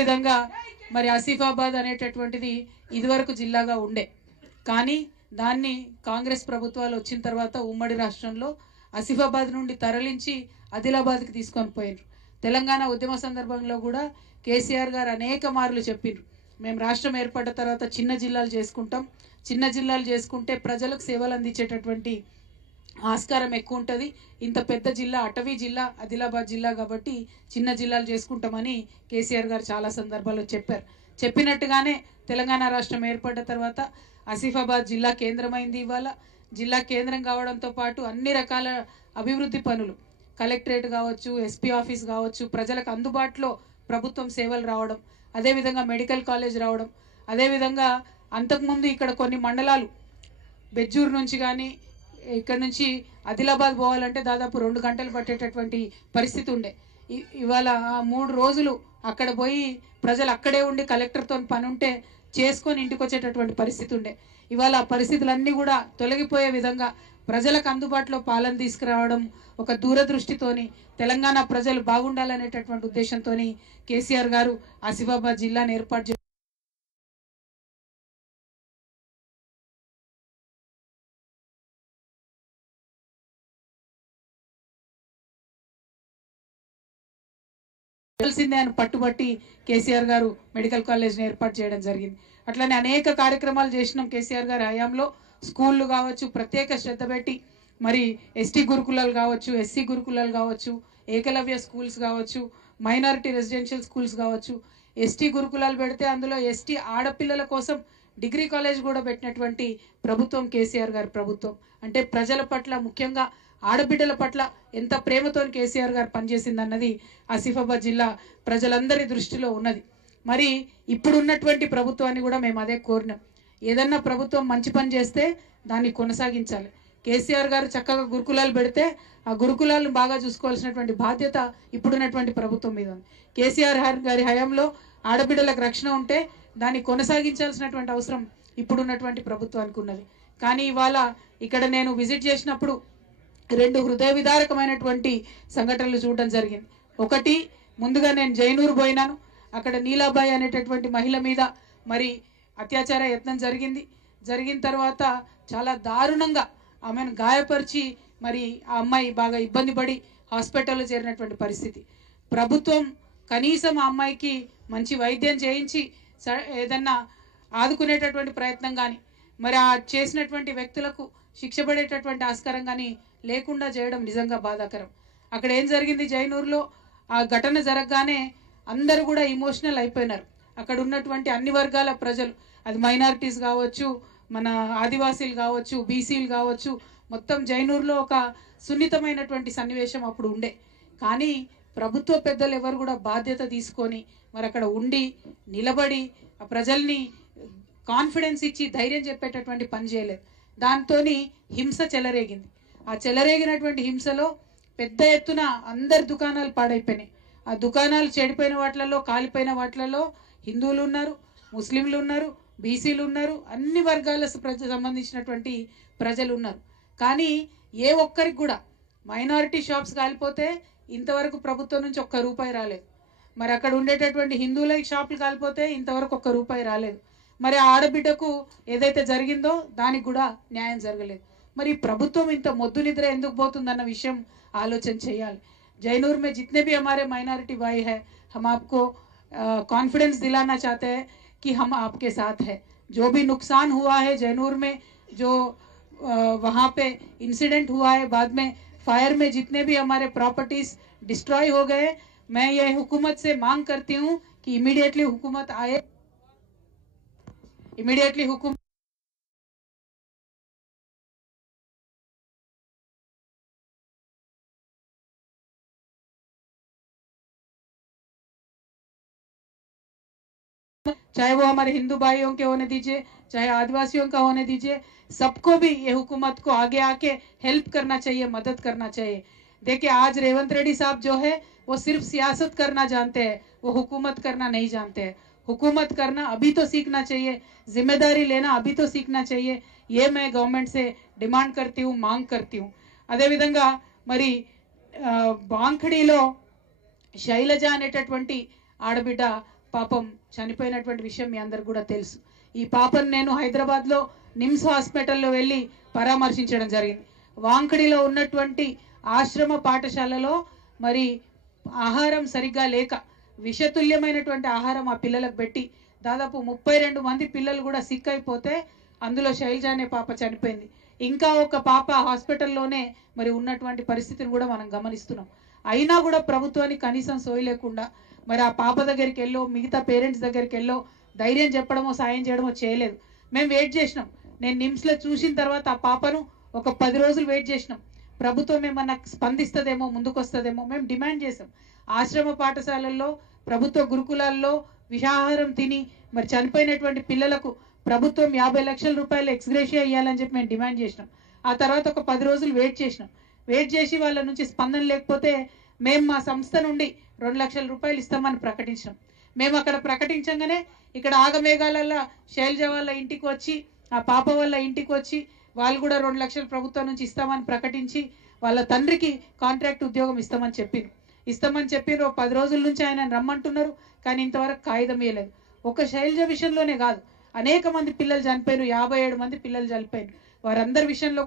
విధంగా మరి ఆసిఫాబాద్ అనేటటువంటిది ఇదివరకు జిల్లాగా ఉండే, కానీ దాన్ని కాంగ్రెస్ ప్రభుత్వాలు వచ్చిన తర్వాత ఉమ్మడి రాష్ట్రంలో ఆసిఫాబాద్ నుండి తరలించి ఆదిలాబాద్కి తీసుకొని పోయారు. తెలంగాణ ఉద్యమ సందర్భంలో కూడా కేసీఆర్ గారు అనేక మార్లు చెప్పినారు, మేము రాష్ట్రం ఏర్పడ్డ తర్వాత చిన్న జిల్లాలు చేసుకుంటాం, చిన్న జిల్లాలు చేసుకుంటే ప్రజలకు సేవలు అందించేటటువంటి ఆస్కారం ఎక్కువ ఉంటుంది, ఇంత పెద్ద జిల్లా అటవీ జిల్లా ఆదిలాబాద్ జిల్లా కాబట్టి చిన్న జిల్లాలు చేసుకుంటామని కేసీఆర్ గారు చాలా సందర్భాల్లో చెప్పారు. చెప్పినట్టుగానే తెలంగాణ రాష్ట్రం ఏర్పడ్డ తర్వాత ఆసిఫాబాద్ జిల్లా కేంద్రమైంది. ఇవాళ జిల్లా కేంద్రం కావడంతో పాటు అన్ని రకాల అభివృద్ధి పనులు, కలెక్టరేట్ కావచ్చు, ఎస్పీ ఆఫీస్ కావచ్చు, ప్రజలకు అందుబాటులో ప్రభుత్వం సేవలు రావడం, అదేవిధంగా మెడికల్ కాలేజ్ రావడం, అదేవిధంగా అంతకుముందు ఇక్కడ కొన్ని మండలాలు బెజ్జూరు నుంచి కానీ ఇక్కడ నుంచి ఆదిలాబాద్ పోవాలంటే దాదాపు 2 గంటలు పట్టేటటువంటి పరిస్థితి ఉండే. ఇవాళ 3 రోజులు అక్కడ పోయి ప్రజలు అక్కడే ఉండి కలెక్టర్తో పని ఉంటే చేసుకొని ఇంటికి వచ్చేటటువంటి పరిస్థితి ఉండే. ఇవాళ ఆ పరిస్థితులన్నీ కూడా తొలగిపోయే విధంగా ప్రజలకు అందుబాటులో పాలన తీసుకురావడం ఒక దూరదృష్టితోని తెలంగాణ ప్రజలు బాగుండాలనేటటువంటి ఉద్దేశంతో కేసీఆర్ గారు ఆసిఫాబాద్ జిల్లాను ఏర్పాటు చేశారు. తెలిసిందే అని పట్టుబట్టి కేసీఆర్ గారు మెడికల్ కాలేజ్ని ఏర్పాటు చేయడం జరిగింది. అట్లనే అనేక కార్యక్రమాలు చేసినాం కేసీఆర్ గారి హయాంలో. స్కూళ్ళు కావచ్చు ప్రత్యేక శ్రద్ధ పెట్టి, మరి ఎస్టీ గురుకులాలు కావచ్చు, ఎస్సీ గురుకులాలు కావచ్చు, ఏకలవ్య స్కూల్స్ కావచ్చు, మైనారిటీ రెసిడెన్షియల్ స్కూల్స్ కావచ్చు. ఎస్టీ గురుకులాలు పెడితే అందులో ఎస్టీ ఆడపిల్లల కోసం డిగ్రీ కాలేజ్ కూడా పెట్టినటువంటి ప్రభుత్వం కేసీఆర్ గారి ప్రభుత్వం. అంటే ప్రజల పట్ల, ముఖ్యంగా ఆడబిడ్డల పట్ల ఎంత ప్రేమతో కేసీఆర్ గారు పనిచేసిందన్నది ఆసిఫాబాద్ జిల్లా ప్రజలందరి దృష్టిలో ఉన్నది. మరి ఇప్పుడున్నటువంటి ప్రభుత్వాన్ని కూడా మేము అదే కోరినాం, ఏదన్నా ప్రభుత్వం మంచి పని చేస్తే దాన్ని కొనసాగించాలి. కేసీఆర్ గారు చక్కగా గురుకులాలు పెడితే ఆ గురుకులాలను బాగా చూసుకోవాల్సినటువంటి బాధ్యత ఇప్పుడున్నటువంటి ప్రభుత్వం మీద ఉంది. కేసీఆర్ గారి హయాంలో ఆడబిడ్డలకు రక్షణ ఉంటే దాన్ని కొనసాగించాల్సినటువంటి అవసరం ఇప్పుడున్నటువంటి ప్రభుత్వానికి ఉన్నది. కానీ ఇవాళ ఇక్కడ నేను విజిట్ చేసినప్పుడు 2 హృదయ విదారకమైనటువంటి సంఘటనలు చూడడం జరిగింది. ఒకటి, ముందుగా నేను జైనూరు పోయినాను, అక్కడ నీలాబాయి అనేటటువంటి మహిళ మీద మరి అత్యాచార యత్నం జరిగిన తర్వాత చాలా దారుణంగా ఆమెను గాయపరిచి మరి ఆ అమ్మాయి బాగా ఇబ్బంది పడి హాస్పిటల్లో చేరినటువంటి పరిస్థితి. ప్రభుత్వం కనీసం ఆ అమ్మాయికి మంచి వైద్యం చేయించి ఏదన్నా ఆదుకునేటటువంటి ప్రయత్నం కానీ, మరి ఆ చేసినటువంటి వ్యక్తులకు శిక్ష పడేటటువంటి ఆస్కారం కానీ లేకుండా చేయడం నిజంగా బాధాకరం. అక్కడ ఏం జరిగింది, జైనూరులో ఆ ఘటన జరగగానే అందరూ కూడా ఇమోషనల్ అయిపోయినారు. అక్కడ ఉన్నటువంటి అన్ని వర్గాల ప్రజలు, అది మైనారిటీస్ కావచ్చు, మన ఆదివాసీలు కావచ్చు, బీసీలు కావచ్చు, మొత్తం జైనూరులో ఒక సున్నితమైనటువంటి సన్నివేశం అప్పుడు ఉండే. కానీ ప్రభుత్వ పెద్దలు ఎవరు కూడా బాధ్యత తీసుకొని మరి అక్కడ ఉండి నిలబడి ఆ ప్రజల్ని కాన్ఫిడెన్స్ ఇచ్చి ధైర్యం చెప్పేటటువంటి పని చేయలేదు. దాంతో హింస చెలరేగింది. ఆ చెలరేగినటువంటి హింసలో పెద్ద ఎత్తున అందరి దుకాణాలు పాడైపోయినాయి. ఆ దుకాణాలు చెడిపోయిన వాటిలలో, కాలిపోయిన వాటిలలో హిందువులు ఉన్నారు, ముస్లింలు ఉన్నారు, బీసీలు ఉన్నారు, అన్ని వర్గాల సంబంధించినటువంటి ప్రజలు ఉన్నారు. కానీ ఏ ఒక్కరికి కూడా మైనారిటీ షాప్స్ కాలిపోతే ఇంతవరకు ప్రభుత్వం నుంచి ₹1 రాలేదు. మరి అక్కడ ఉండేటటువంటి హిందువుల షాపులు కాలిపోతే ఇంతవరకు ₹1 రాలేదు. మరి ఆడబిడ్డకు ఏదైతే జరిగిందో దానికి కూడా న్యాయం జరగలేదు. మరి ప్రభుత్వం ఇంత మొద్దు నిద్ర ఎందుకు పోతుందన్న విషయం ఆలోచన చేయాలి. जयनूर में जितने भी हमारे माइनॉरिटी भाई है, हम आपको कॉन्फिडेंस दिलाना चाहते हैं कि हम आपके साथ हैं. जो भी नुकसान हुआ है जयनूर में, जो वहाँ पे इंसिडेंट हुआ है, बाद में फायर में जितने भी हमारे प्रॉपर्टीज डिस्ट्रॉय हो गए, मैं ये हुकूमत से मांग करती हूँ कि इमीडिएटली हुकूमत आए, इमीडिएटली हुकूमत चाहे वो हमारे हिंदू भाइयों के होने दीजिए, चाहे आदिवासियों का होने दीजिए, सबको भी ये हुकूमत को आगे आके हेल्प करना चाहिए, मदद करना चाहिए. देखिए आज रेवंत रेड्डी साहब जो है वो सिर्फ सियासत करना जानते हैं, वो हुकूमत करना नहीं जानते हैं. हुकूमत करना अभी तो सीखना चाहिए, जिम्मेदारी लेना अभी तो सीखना चाहिए. ये मैं गवर्नमेंट से डिमांड करती हूँ, मांग करती हूँ. अदे विधंगा मरी बांखड़ीलो शैलजा అనేటటువంటి ఆడబిడ్డ పాపం చనిపోయినటువంటి విషయం మీ అందరికి కూడా తెలుసు. ఈ పాపను నేను హైదరాబాద్లో నిమ్స్ హాస్పిటల్లో వెళ్ళి పరామర్శించడం జరిగింది. వాంకడిలో ఉన్నటువంటి ఆశ్రమ పాఠశాలలో మరి ఆహారం సరిగ్గా లేక విషతుల్యమైనటువంటి ఆహారం ఆ పిల్లలకు పెట్టి దాదాపు 32 మంది పిల్లలు కూడా సిక్ అయిపోతే అందులో శైలజ అనే పాప చనిపోయింది. ఇంకా ఒక పాప హాస్పిటల్లోనే మరి ఉన్నటువంటి పరిస్థితిని కూడా మనం గమనిస్తున్నాం. అయినా కూడా ప్రభుత్వానికి కనీసం సోయి లేకుండా మరి ఆ పాప దగ్గరికి వెళ్ళో మిగతా పేరెంట్స్ దగ్గరికి వెళ్ళో ధైర్యం చెప్పడమో సాయం చేయడమో చేయలేదు. మేము వెయిట్ చేసినాం. నేను నిమ్స్లో చూసిన తర్వాత ఆ పాపను ఒక 10 రోజులు వెయిట్ చేసినాం. ప్రభుత్వం ఏమన్నా స్పందిస్తుందేమో, ముందుకు వస్తుందేమో మేము డిమాండ్ చేసాం. ఆశ్రమ పాఠశాలల్లో, ప్రభుత్వ గురుకులాల్లో విషాహారం తిని మరి చనిపోయినటువంటి పిల్లలకు ప్రభుత్వం 50 లక్షల రూపాయలు ఎక్స్గ్రేషియా ఇవ్వాలని చెప్పి మేము డిమాండ్ చేసినాం. ఆ తర్వాత ఒక 10 రోజులు వెయిట్ చేసినాం. వెయిట్ చేసి వాళ్ళ నుంచి స్పందన లేకపోతే మేము మా సంస్థ నుండి 2 లక్షల రూపాయలు ఇస్తామని ప్రకటించినాం. మేము అక్కడ ప్రకటించగానే ఇక్కడ ఆగమేఘాలలో శైలజ వాళ్ళ ఇంటికి వచ్చి, ఆ పాప వాళ్ళ ఇంటికి వచ్చి వాళ్ళు కూడా 2 లక్షలు ప్రభుత్వం నుంచి ఇస్తామని ప్రకటించి వాళ్ళ తండ్రికి కాంట్రాక్ట్ ఉద్యోగం ఇస్తామని చెప్పిన 10 రోజుల నుంచి ఆయన రమ్మంటున్నారు. కానీ ఇంతవరకు కాగితం ఇవ్వలేదు. ఒక శైలజ విషయంలోనే కాదు, అనేక మంది పిల్లలు చనిపోయారు. 57 మంది పిల్లలు చనిపోయారు. వారందరి విషయంలో